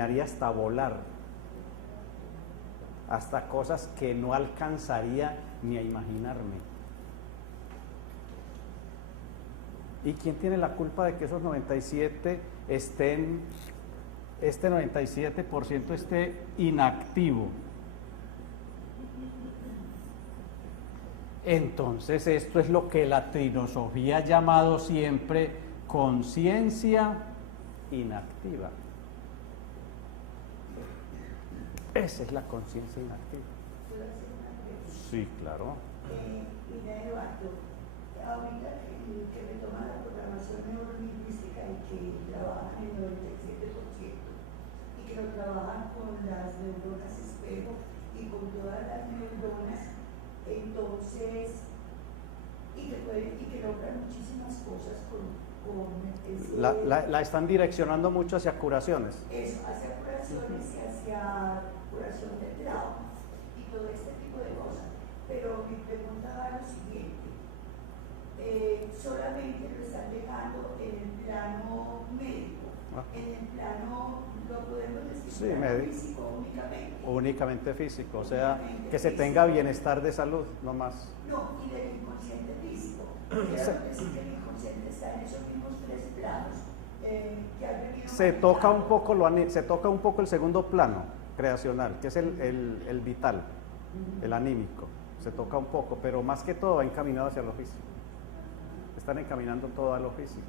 hasta volar, hasta cosas que no alcanzaría ni a imaginarme. ¿Y quién tiene la culpa de que esos 97 estén, este 97% esté inactivo? Entonces esto es lo que la trinosofía ha llamado siempre conciencia inactiva. Esa es la conciencia inactiva. ¿Puedo hacer una pregunta? Sí, claro. Mira, Eduardo, ahorita que retoma la programación neurolingüística y que trabajan el 97% y que lo trabajan con las neuronas espejo y con todas las neuronas, entonces, y que logran muchísimas cosas con ese, la están direccionando mucho hacia curaciones. eso, hacia curaciones y hacia curación del trauma y todo este tipo de cosas. Pero mi pregunta va a lo siguiente: solamente lo están dejando en el plano médico, en el plano, lo podemos decir, Sí, físico únicamente. Únicamente físico, o sea, Únicamente que se físico. tenga bienestar de salud, no más. No, y del inconsciente físico. Quiero decir que el inconsciente está en esos mismos tres planos que han venido. Se toca un poco el segundo plano creacional, que es el vital, el anímico. Se toca un poco, pero más que todo va encaminado hacia lo físico. Están encaminando todo a lo físico.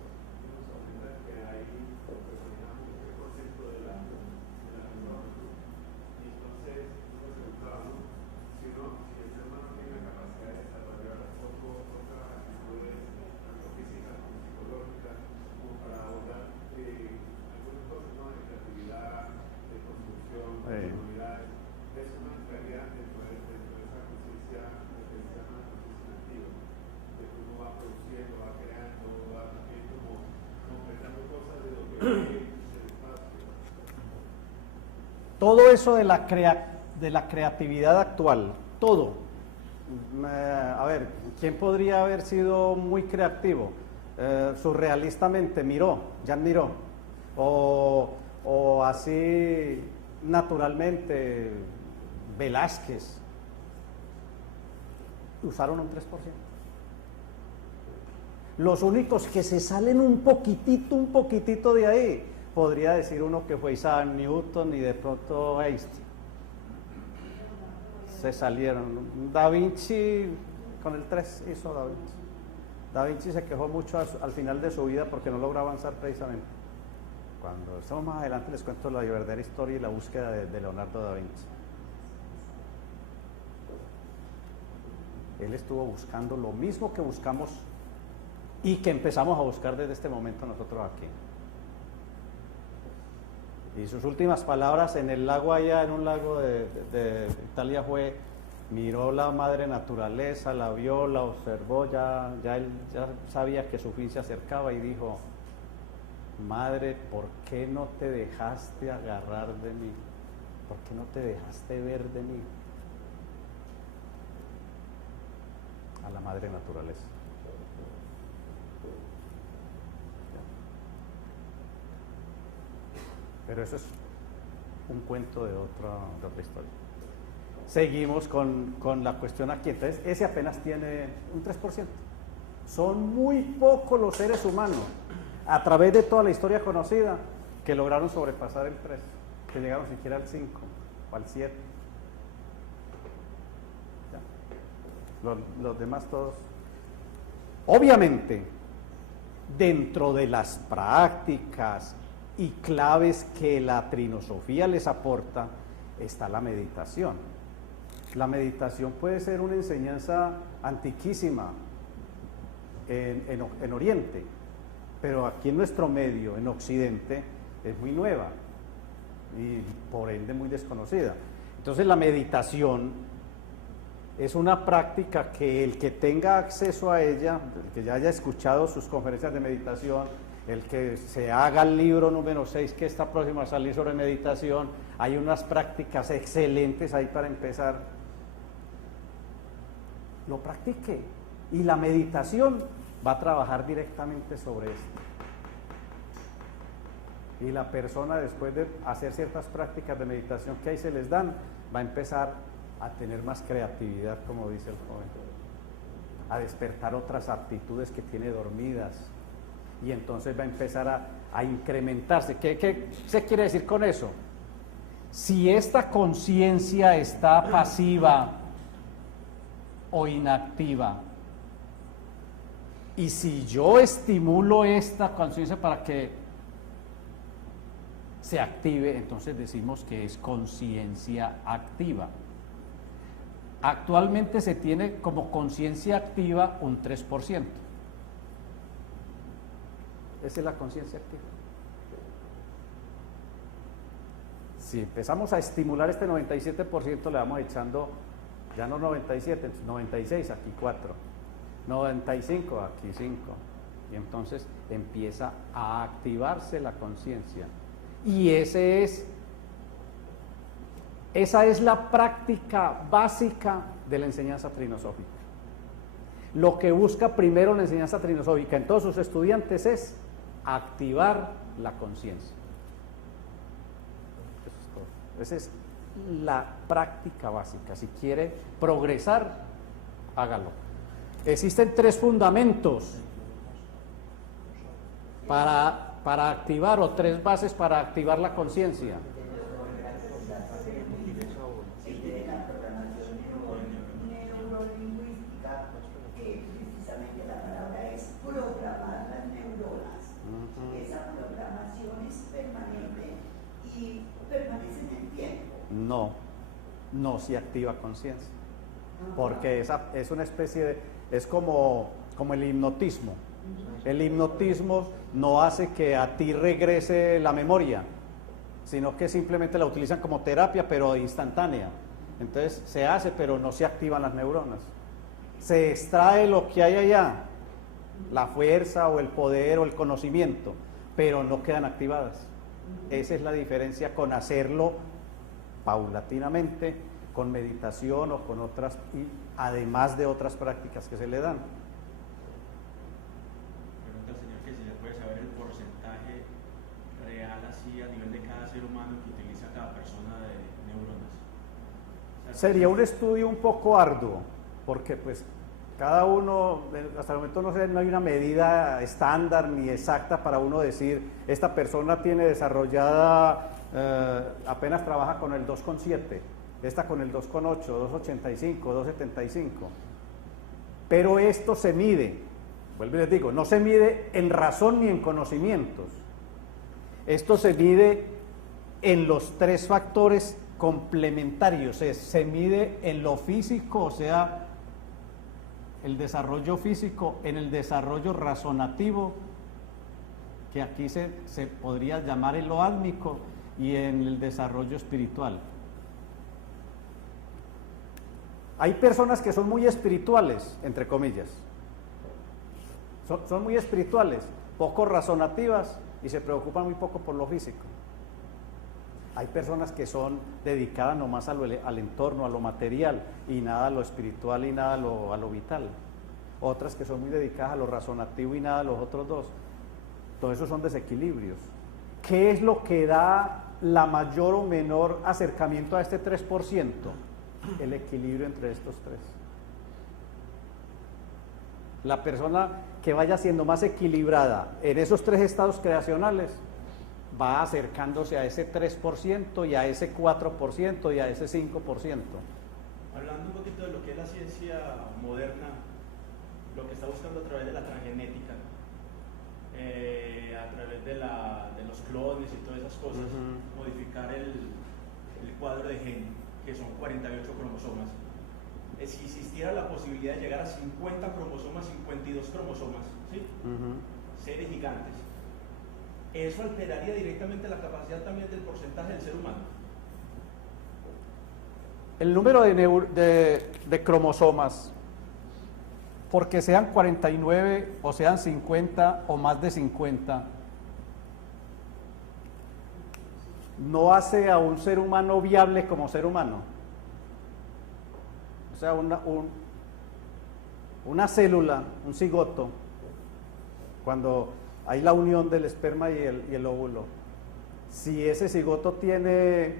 Todo eso de la creatividad actual, todo. A ver, ¿quién podría haber sido muy creativo? Surrealistamente, Jean Miró, o así naturalmente, Velázquez. Usaron un 3%. Los únicos que se salen un poquitito de ahí, podría decir uno que fue Isaac Newton y de pronto Einstein. Se salieron. Da Vinci, con el 3 hizo Da Vinci. Da Vinci se quejó mucho al final de su vida porque no logró avanzar precisamente. Cuando estemos más adelante les cuento la verdadera historia y la búsqueda de Leonardo da Vinci. Él estuvo buscando lo mismo que buscamos y que empezamos a buscar desde este momento nosotros aquí. Y sus últimas palabras en el lago allá, en un lago de Italia, fue: miró la madre naturaleza, la vio, la observó, él ya sabía que su fin se acercaba y dijo: madre, ¿por qué no te dejaste agarrar de mí? ¿Por qué no te dejaste ver de mí? A la madre naturaleza. Pero eso es un cuento de otra historia. Seguimos con la cuestión aquí. Entonces, ese apenas tiene un 3%. Son muy pocos los seres humanos, a través de toda la historia conocida, que lograron sobrepasar el 3, que llegaron siquiera al 5 o al 7. Ya. Los demás todos. Obviamente, dentro de las prácticas y claves que la trinosofía les aporta, está la meditación. La meditación puede ser una enseñanza antiquísima en Oriente, pero aquí en nuestro medio, en Occidente, es muy nueva y por ende muy desconocida. Entonces la meditación es una práctica que el que tenga acceso a ella, el que ya haya escuchado sus conferencias de meditación, el que se haga el libro número 6 que está próximo a salir sobre meditación, hay unas prácticas excelentes ahí para empezar. Lo practique. Y la meditación va a trabajar directamente sobre esto. Y la persona, después de hacer ciertas prácticas de meditación que ahí se les dan, va a empezar a tener más creatividad, como dice el joven, a despertar otras aptitudes que tiene dormidas, y entonces va a empezar a incrementarse. ¿Qué se quiere decir con eso? Si esta conciencia está pasiva o inactiva, y si yo estimulo esta conciencia para que se active, entonces decimos que es conciencia activa. Actualmente se tiene como conciencia activa un 3%. Esa es la conciencia activa. Si empezamos a estimular este 97%, le vamos echando, ya no 97, 96, aquí 4, 95, aquí 5, y entonces empieza a activarse la conciencia. Y esa es la práctica básica de la enseñanza trinosófica. Lo que busca primero la enseñanza trinosófica en todos sus estudiantes es activar la conciencia. Eso es todo. Esa es la práctica básica. Si quiere progresar, hágalo. Existen 3 fundamentos para activar, o 3 bases para activar la conciencia. La programación neurolingüística, que precisamente la palabra es programar las neuronas. Esa programación es permanente y permanece en el tiempo. No se activa conciencia, porque esa es una especie de, es como el hipnotismo. El hipnotismo no hace que a ti regrese la memoria, sino que simplemente la utilizan como terapia, pero instantánea. Entonces se hace, pero no se activan las neuronas. Se extrae lo que hay allá, la fuerza o el poder o el conocimiento, pero no quedan activadas. Esa es la diferencia con hacerlo paulatinamente, con meditación o con otras, y además de otras prácticas que se le dan. Pregunta al señor que si se puede saber el porcentaje real así a nivel de cada ser humano que utiliza cada persona de neuronas. O sea, Sería un estudio un poco arduo, porque pues cada uno, hasta el momento no hay una medida estándar ni exacta para uno decir, esta persona tiene desarrollada, apenas trabaja con el 2,7, esta con el 2,8, 2,85, 2,75. Pero esto se mide, vuelvo y les digo, no se mide en razón ni en conocimientos. Esto se mide en los 3 factores complementarios, se mide en lo físico, o sea, el desarrollo físico, en el desarrollo razonativo, que aquí se podría llamar en lo álmico, y en el desarrollo espiritual. Hay personas que son muy espirituales, entre comillas. Son muy espirituales, poco razonativas y se preocupan muy poco por lo físico. Hay personas que son dedicadas nomás al entorno, a lo material, y nada a lo espiritual y nada a lo vital. Otras que son muy dedicadas a lo razonativo y nada a los otros dos. Todo eso son desequilibrios. ¿Qué es lo que da la mayor o menor acercamiento a este 3%? El equilibrio entre estos 3. La persona que vaya siendo más equilibrada en esos 3 estados creacionales va acercándose a ese 3% y a ese 4% y a ese 5%. hablando un poquito de lo que es la ciencia moderna, lo que está buscando a través de la transgenética, a través de los clones y todas esas cosas, modificar el cuadro de gen, que son 48 cromosomas. Si existiera la posibilidad de llegar a 50 cromosomas, 52 cromosomas, ¿sí? Seres gigantes, ¿eso alteraría directamente la capacidad también del porcentaje del ser humano? El número de cromosomas, porque sean 49 o sean 50 o más de 50, no hace a un ser humano viable como ser humano. O sea, una célula, un cigoto, cuando hay la unión del esperma y el óvulo, Si ese cigoto tiene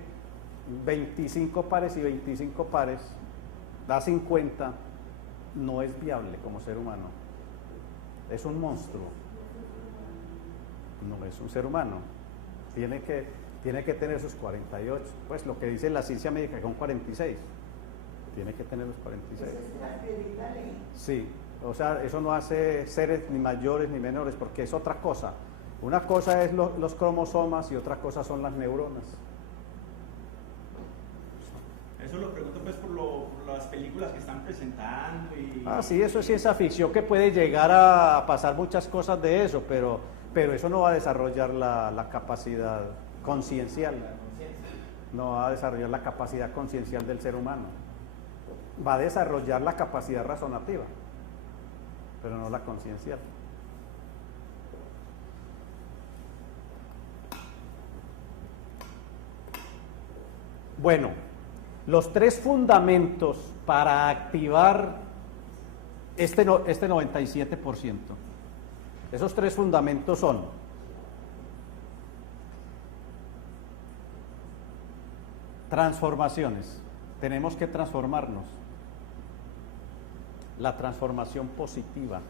25 pares y 25 pares, da 50, no es viable como ser humano. Es un monstruo. No es un ser humano. Tiene que tener sus 48. Pues lo que dice la ciencia médica que son 46. Tiene que tener los 46. Eso es transgredir la ley. Sí, o sea, eso no hace seres ni mayores ni menores, porque es otra cosa. Una cosa es los cromosomas y otra cosa son las neuronas. Eso lo pregunto pues por las películas que están presentando y... Ah, sí, eso es ciencia ficción, que puede llegar a pasar muchas cosas de eso, pero eso no va a desarrollar la capacidad conciencial. No va a desarrollar la capacidad conciencial del ser humano. Va a desarrollar la capacidad razonativa, pero no la conciencial. Bueno, los tres fundamentos para activar este 97%. Esos tres fundamentos son: transformaciones. Tenemos que transformarnos. La transformación positiva.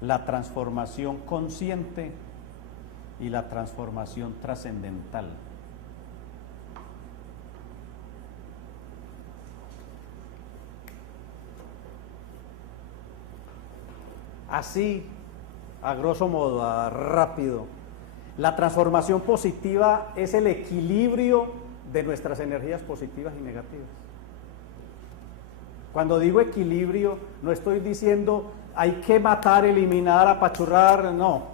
La transformación consciente y la transformación trascendental. Así, a grosso modo, rápido, la transformación positiva es el equilibrio de nuestras energías positivas y negativas. Cuando digo equilibrio, no estoy diciendo hay que matar, eliminar, apachurrar, no.